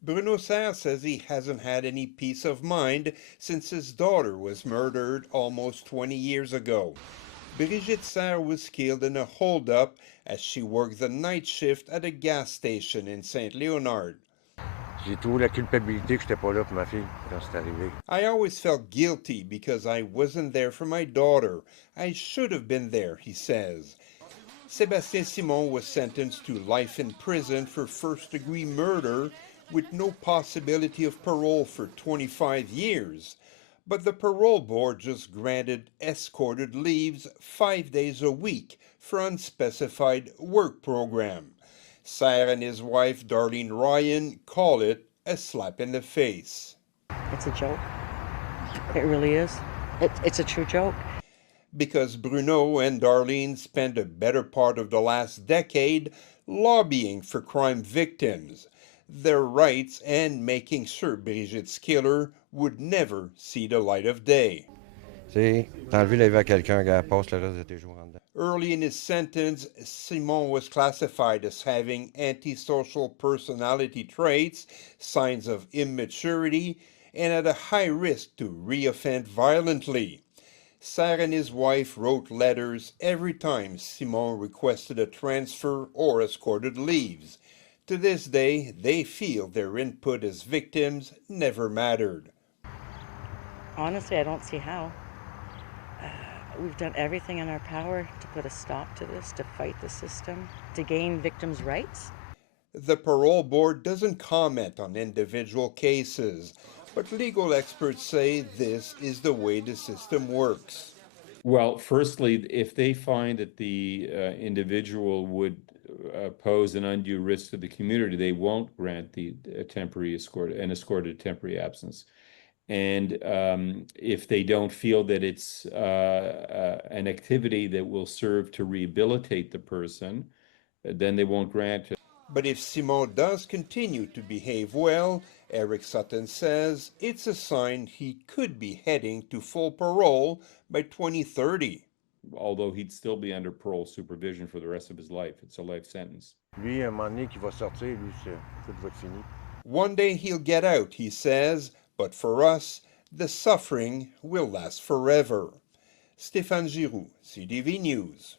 Bruno Serre says he hasn't had any peace of mind since his daughter was murdered almost 20 years ago. Brigitte Serre was killed in a holdup as she worked the night shift at a gas station in St. Leonard. J'ai toujours la culpabilité que j'étais pas là pour ma fille quand c'est arrivé. I always felt guilty because I wasn't there for my daughter. I should have been there, he says. Sébastien Simon was sentenced to life in prison for first-degree murder with no possibility of parole for 25 years. But the parole board just granted escorted leaves 5 days a week for unspecified work program. Serre and his wife Darlene Ryan call it a slap in the face. It's a joke. It really is. It's a true joke. Because Bruno and Darlene spent a better part of the last decade lobbying for crime victims, their rights, and making sure Brigitte's killer would never see the light of day. Tu sais, t'enlever la vie à quelqu'un, gars, passe le reste de tes jours en dedans. Early in his sentence, Simon was classified as having antisocial personality traits, signs of immaturity, and at a high risk to reoffend violently. Serre and his wife wrote letters every time Simon requested a transfer or escorted leaves. To this day, they feel their input as victims never mattered. Honestly, I don't see how. We've done everything in our power to put a stop to this, to fight the system, to gain victims' rights. The parole board doesn't comment on individual cases, but legal experts say this is the way the system works. Well, firstly, if they find that the individual would pose an undue risk to the community, they won't grant the an escorted temporary absence. And if they don't feel that it's an activity that will serve to rehabilitate the person, then they won't grant it. But if Simon does continue to behave well, Eric Sutton says it's a sign he could be heading to full parole by 2030. Although he'd still be under parole supervision for the rest of his life. It's a life sentence. Lui, à un moment donné, qui va sortir, lui, tout va être fini. One day he'll get out, he says, but for us, the suffering will last forever. Stéphane Giroux, CTV News.